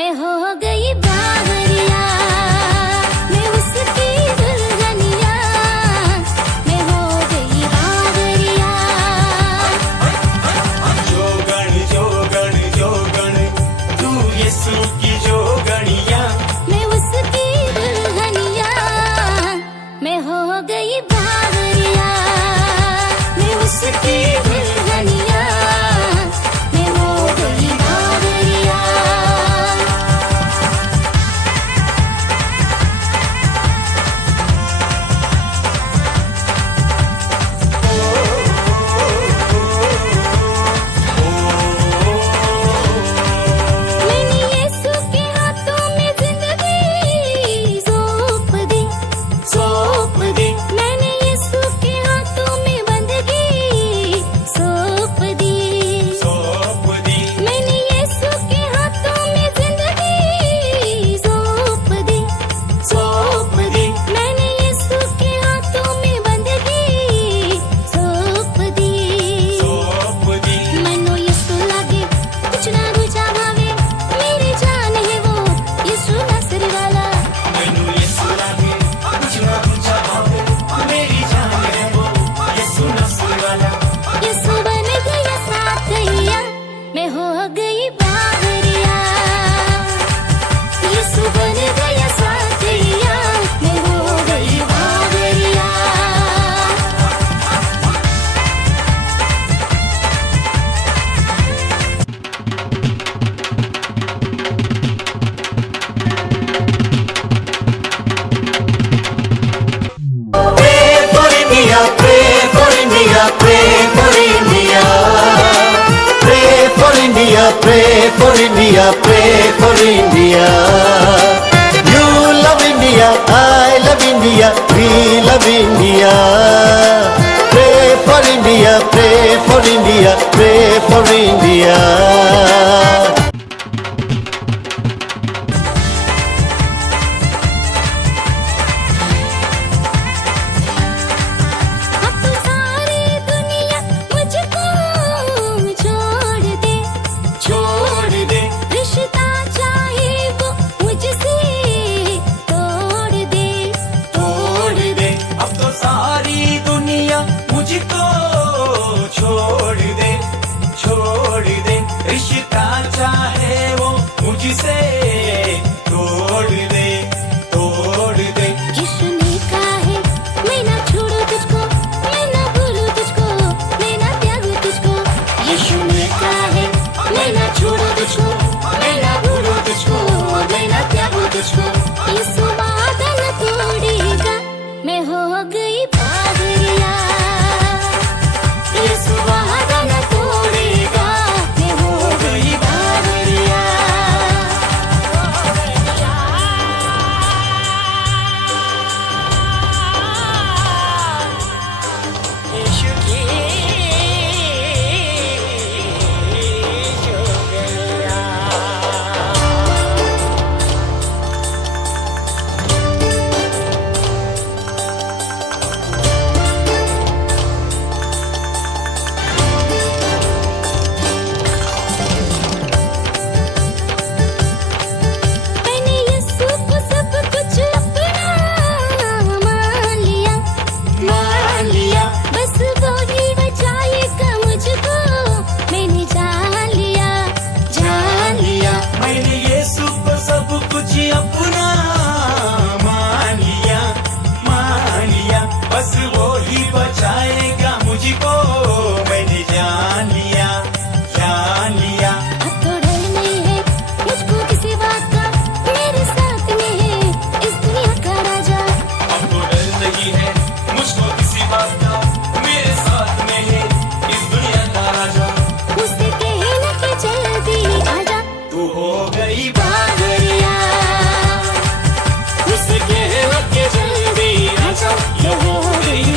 मैं हो गई बावरिया, मैं उसकी दुल्हनिया, मैं हो गई बावरिया। जोगण तू यीशु की जोगणिया, मैं उसकी दुल्हनिया, मैं हो गई बावरिया, मैं उसकी दुल्हनिया, मैं हो गई बावरिया। मैंने यीशु के हाथों में जिंदगी सौंप दी, मैंने यीशु के हाथों में बंदगी सौंप दी, मैंने यीशु के हाथों में जिंदगी सौंप दी, मैंने यीशु के हाथों में बंदगी सौंप दी। मनो यीशु लागे कुछ ना दूजा भावे, मेरी जान है वो यीशु नासरी वाला। यीशु बन गया साथैया, मैं हो गई बावरिया, यीशु बन गया साथैया, मैं हो गई Bawaria. Pray for India, pray for India, pray for India. Pray for India, pray for India, pray for India. You love India, I love India, we love India. Pray for India, pray for India, pray for India. अब तो सारी दुनिया मुझको छोड़ दे, रिश्ता चाहे वो मुझसे तोड़ दे। अब तो सारी दुनिया मुझको छोड़ दे, रिश्ता चाहे वो मुझसे तोड़ दे। यीशु ने कहा है मैं ना छोड़ू तुझको, मैं ना भूलू तुझको, मैं ना त्यागू तुझको। यीशु ने कहा है मैं ना छोड़ू तुझको, मैं ना भूलू तुझको, मैं ना त्यागू तुझको। यीशु वादा न तोड़ेगा, मैं हो गई बावरिया, यीशु वादा न तोड़ेगा, मैं हो गई बावरिया। यीशु की जोगणिया। मैंने यीशु को सब कुछ अपना मान लिया, बस वो ही बचाएगा मुझको, मैंने जान लिया। मैंने यीशु को सब कुछ अपना मान लिया, बस वो ही बचाएगा मुझको, मैंने जान लिया। अब तो डर नहीं है मुझको किसी बात का, मेरे साथ में है इस दुनिया का राजा। अब तो डर नहीं है मुझको किसी बात का, मेरे साथ में है इस दुनिया का राजा। मुझसे कहना कि जल्दी आजा, तू हो गई बावरिया, मुझसे कहना कि जल्दी आजा, मैं हो गई